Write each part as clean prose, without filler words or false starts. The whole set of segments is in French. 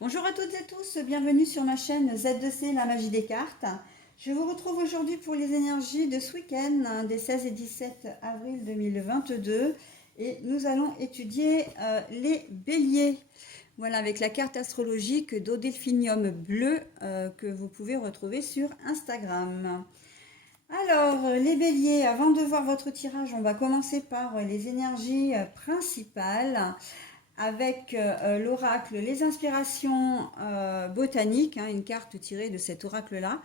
Bonjour à toutes et tous, bienvenue sur ma chaîne Z2C, la magie des cartes. Je vous retrouve aujourd'hui pour les énergies de ce week-end, des 16 et 17 avril 2022. Et nous allons étudier les béliers. Voilà, avec la carte astrologique d'Odelphinium bleu que vous pouvez retrouver sur Instagram. Alors, les béliers, avant de voir votre tirage, on va commencer par les énergies principales avec l'oracle Les Inspirations botaniques, une carte tirée de cet oracle-là.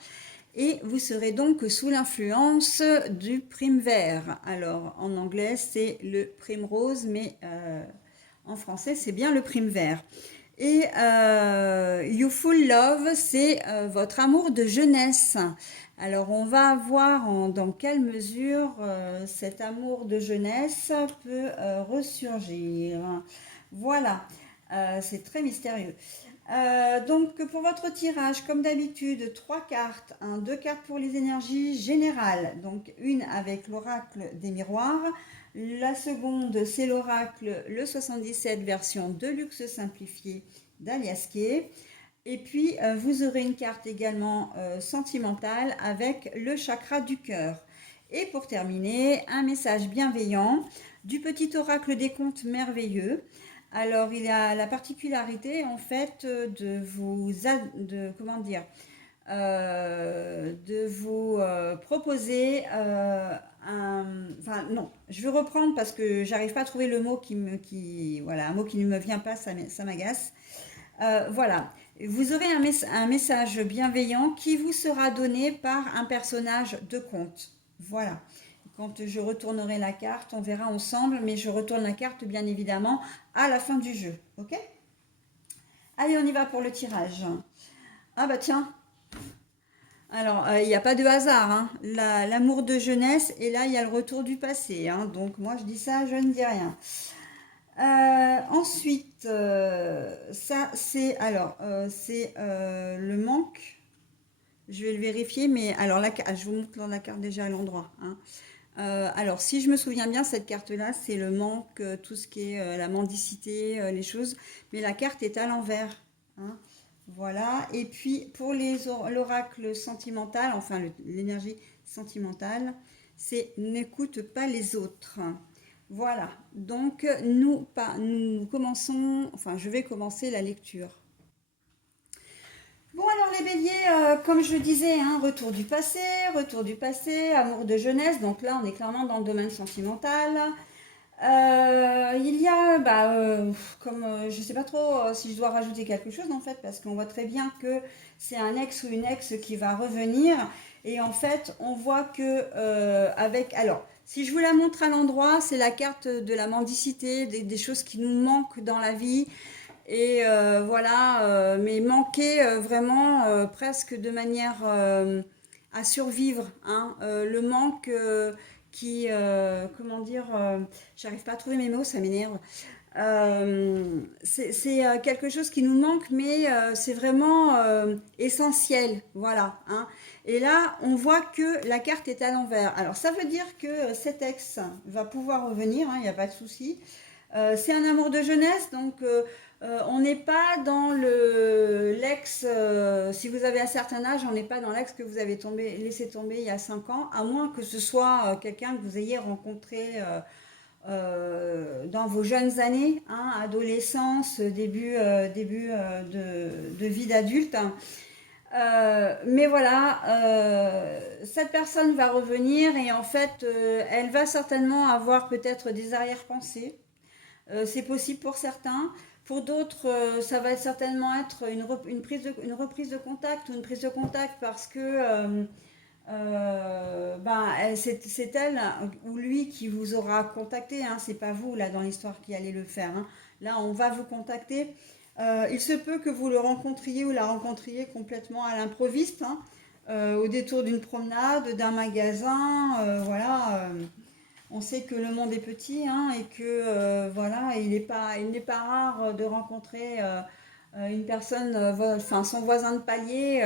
Et vous serez donc sous l'influence du prime vert. Alors, en anglais, c'est le prime rose, mais en français, c'est bien le prime vert. Et Youthful Love, c'est votre amour de jeunesse. Alors, on va voir dans quelle mesure cet amour de jeunesse peut ressurgir. Voilà, c'est très mystérieux. Donc, pour votre tirage, comme d'habitude, 3 cartes, deux cartes pour les énergies générales. Donc, une avec l'oracle des miroirs. La seconde, c'est l'oracle le 77 version Deluxe simplifiée d'Aliasquet. Et puis, vous aurez une carte également sentimentale avec le chakra du cœur. Et pour terminer, un message bienveillant du petit oracle des contes merveilleux. Alors, il a la particularité, en fait, de vous proposer enfin non, je vais reprendre parce que j'arrive pas à trouver le mot voilà, un mot qui ne me vient pas, ça m'agace. Voilà, vous aurez un message bienveillant qui vous sera donné par un personnage de conte. Voilà. Quand je retournerai la carte, on verra ensemble, mais je retourne la carte bien évidemment à la fin du jeu. Ok? Allez, on y va pour le tirage. Ah bah tiens, alors il n'y a pas de hasard, hein. L'amour de jeunesse, et là il y a le retour du passé, hein. Donc moi je dis ça, je ne dis rien. Ensuite, ça c'est le manque. Je vais le vérifier, mais alors je vous montre dans la carte déjà à l'endroit, hein. Alors, si je me souviens bien, cette carte-là, c'est le manque, tout ce qui est la mendicité, les choses. Mais la carte est à l'envers, hein. Voilà. Et puis, pour l'oracle sentimental, enfin l'énergie sentimentale, c'est n'écoute pas les autres. Voilà. Donc, nous commençons, enfin, je vais commencer la lecture. Bon alors les béliers, comme je le disais, retour du passé, amour de jeunesse, donc là on est clairement dans le domaine sentimental. Il y a, je sais pas trop si je dois rajouter quelque chose en fait, parce qu'on voit très bien que c'est un ex ou une ex qui va revenir, et en fait on voit que alors si je vous la montre à l'endroit, c'est la carte de la mendicité, des choses qui nous manquent dans la vie. Et voilà, mais manquer vraiment presque de manière à survivre, hein. Le manque comment dire, j'arrive pas à trouver mes mots, ça m'énerve. C'est quelque chose qui nous manque, mais c'est vraiment essentiel, voilà, hein. Et là, on voit que la carte est à l'envers. Alors, ça veut dire que cet ex va pouvoir revenir, hein, il n'y a pas de souci. C'est un amour de jeunesse, donc on n'est pas dans l'ex, si vous avez un certain âge, on n'est pas dans l'ex que vous avez laissé tomber il y a 5 ans, à moins que ce soit quelqu'un que vous ayez rencontré dans vos jeunes années, hein, adolescence, début de vie d'adulte, hein. Mais voilà, cette personne va revenir et en fait, elle va certainement avoir peut-être des arrière-pensées. C'est possible pour certains. Pour d'autres, ça va certainement être une reprise de contact ou une prise de contact parce que c'est elle ou lui qui vous aura contacté, hein. C'est pas vous là dans l'histoire qui allez le faire, hein. Là, on va vous contacter. Il se peut que vous le rencontriez ou la rencontriez complètement à l'improviste, hein, au détour d'une promenade, d'un magasin, voilà. On sait que le monde est petit, hein, et que voilà, il n'est pas rare de rencontrer une personne, enfin son voisin de palier,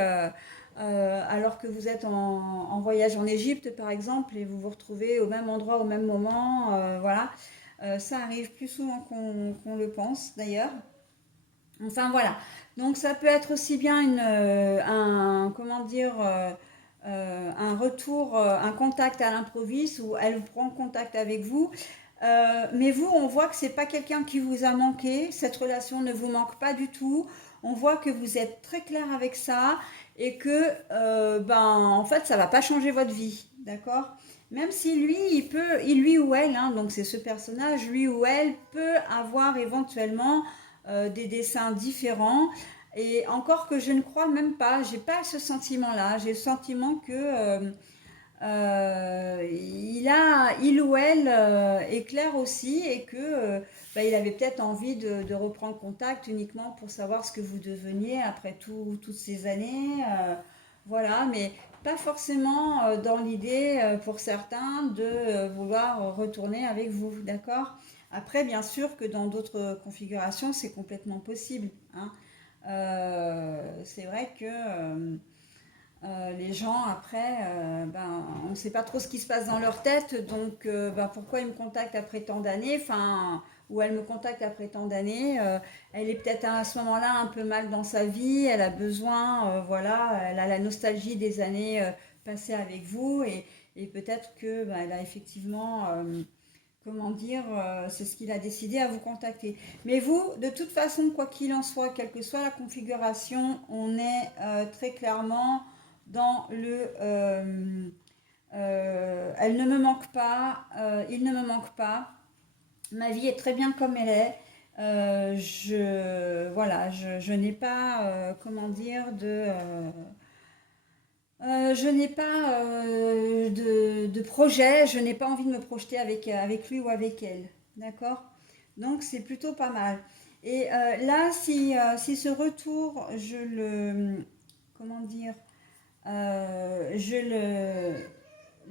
alors que vous êtes en voyage en Égypte par exemple, et vous vous retrouvez au même endroit au même moment, voilà. Ça arrive plus souvent qu'on le pense d'ailleurs. Enfin voilà. Donc ça peut être aussi bien comment dire, un retour, un contact à l'improviste où elle prend contact avec vous. Mais vous, on voit que c'est pas quelqu'un qui vous a manqué. Cette relation ne vous manque pas du tout. On voit que vous êtes très clair avec ça et que, en fait, ça va pas changer votre vie, d'accord? Même si lui, lui ou elle, hein, donc c'est ce personnage, lui ou elle peut avoir éventuellement des dessins différents. Et encore que je ne crois même pas, j'ai pas ce sentiment-là. J'ai le sentiment que il ou elle est clair aussi et que il avait peut-être envie de reprendre contact uniquement pour savoir ce que vous deveniez après toutes ces années. Voilà, mais pas forcément dans l'idée pour certains de vouloir retourner avec vous, d'accord? Après, bien sûr que dans d'autres configurations, c'est complètement possible, hein. C'est vrai que les gens, après, on ne sait pas trop ce qui se passe dans leur tête, donc pourquoi ils me contactent après tant d'années, enfin, ou elle me contacte après tant d'années, elle est peut-être à ce moment-là un peu mal dans sa vie, elle a besoin, voilà, elle a la nostalgie des années passées avec vous, et peut-être que elle a effectivement, comment dire, c'est ce qu'il a décidé à vous contacter. Mais vous, de toute façon, quoi qu'il en soit, quelle que soit la configuration, on est très clairement dans elle ne me manque pas, il ne me manque pas, ma vie est très bien comme elle est. Voilà, je n'ai pas, comment dire, je n'ai pas de projet, je n'ai pas envie de me projeter avec lui ou avec elle. D'accord? Donc c'est plutôt pas mal. Et là, si ce retour, comment dire,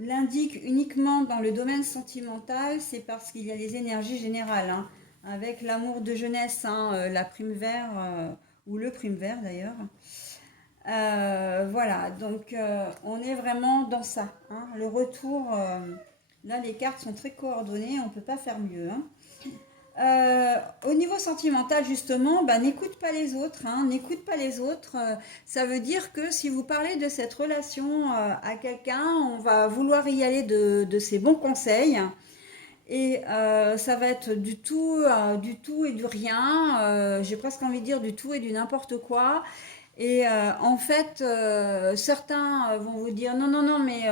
l'indique uniquement dans le domaine sentimental, c'est parce qu'il y a les énergies générales, hein, avec l'amour de jeunesse, hein, la prime vert, ou le prime vert d'ailleurs. Voilà, donc on est vraiment dans ça, hein. Le retour, là les cartes sont très coordonnées, on ne peut pas faire mieux, hein. Au niveau sentimental, justement, n'écoute pas les autres, hein, n'écoute pas les autres. Ça veut dire que si vous parlez de cette relation à quelqu'un, on va vouloir y aller de ses bons conseils. Et ça va être du tout et du rien. J'ai presque envie de dire du tout et du n'importe quoi. Et en fait, certains vont vous dire non, non, non, mais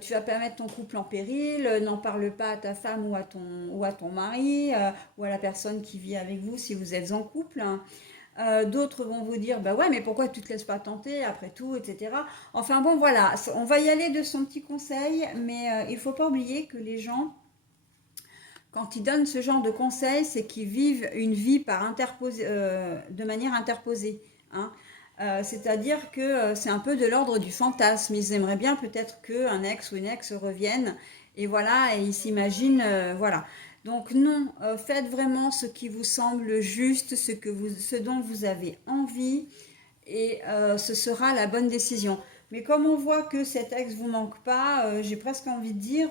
tu vas pas mettre ton couple en péril, n'en parle pas à ta femme ou à ton mari, ou à la personne qui vit avec vous si vous êtes en couple, hein. D'autres vont vous dire bah ouais, mais pourquoi tu te laisses pas tenter après tout, etc. Enfin bon, voilà, on va y aller de son petit conseil, mais il faut pas oublier que les gens, quand ils donnent ce genre de conseils, c'est qu'ils vivent une vie de manière interposée, hein. C'est-à-dire que c'est un peu de l'ordre du fantasme. Ils aimeraient bien peut-être qu'un ex ou une ex revienne, et voilà, et ils s'imaginent, voilà. Donc non, faites vraiment ce qui vous semble juste, ce dont vous avez envie, et ce sera la bonne décision. Mais comme on voit que cet ex vous manque pas, j'ai presque envie de dire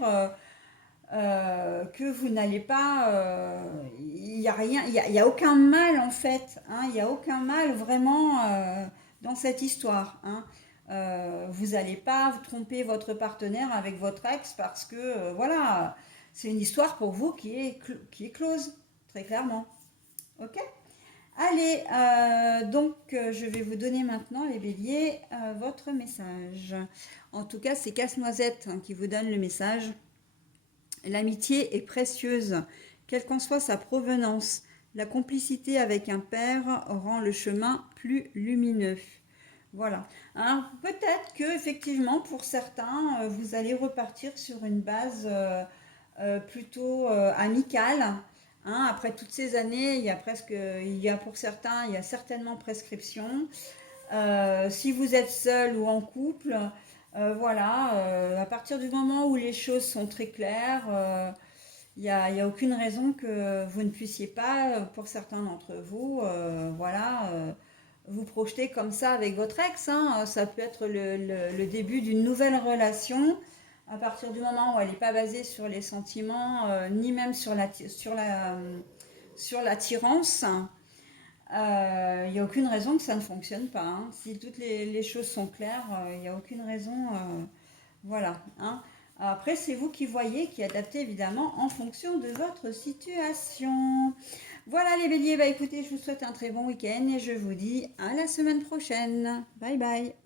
que vous n'allez pas, il n'y a rien, il y a aucun mal en fait, hein, il n'y a aucun mal vraiment dans cette histoire, hein. Vous n'allez pas vous tromper votre partenaire avec votre ex parce que voilà, c'est une histoire pour vous qui est close, très clairement. Ok? Allez, je vais vous donner maintenant, les béliers, votre message. En tout cas, c'est Casse-Noisette, hein, qui vous donne le message. L'amitié est précieuse, quelle qu'en soit sa provenance. La complicité avec un père rend le chemin plus lumineux. Voilà. Alors peut-être que effectivement pour certains, vous allez repartir sur une base plutôt amicale, hein. Après toutes ces années, il y a pour certains, il y a certainement prescription. Si vous êtes seul ou en couple, voilà, à partir du moment où les choses sont très claires, il y a aucune raison que vous ne puissiez pas, pour certains d'entre vous, voilà, vous projeter comme ça avec votre ex, hein. Ça peut être le début d'une nouvelle relation à partir du moment où elle n'est pas basée sur les sentiments, ni même sur l'attirance. Il n'y a aucune raison que ça ne fonctionne pas, hein. Si toutes les choses sont claires, il n'y a aucune raison. Voilà, hein. Après, c'est vous qui voyez, qui adaptez évidemment en fonction de votre situation. Voilà les béliers, bah écoutez, je vous souhaite un très bon week-end et je vous dis à la semaine prochaine. Bye bye.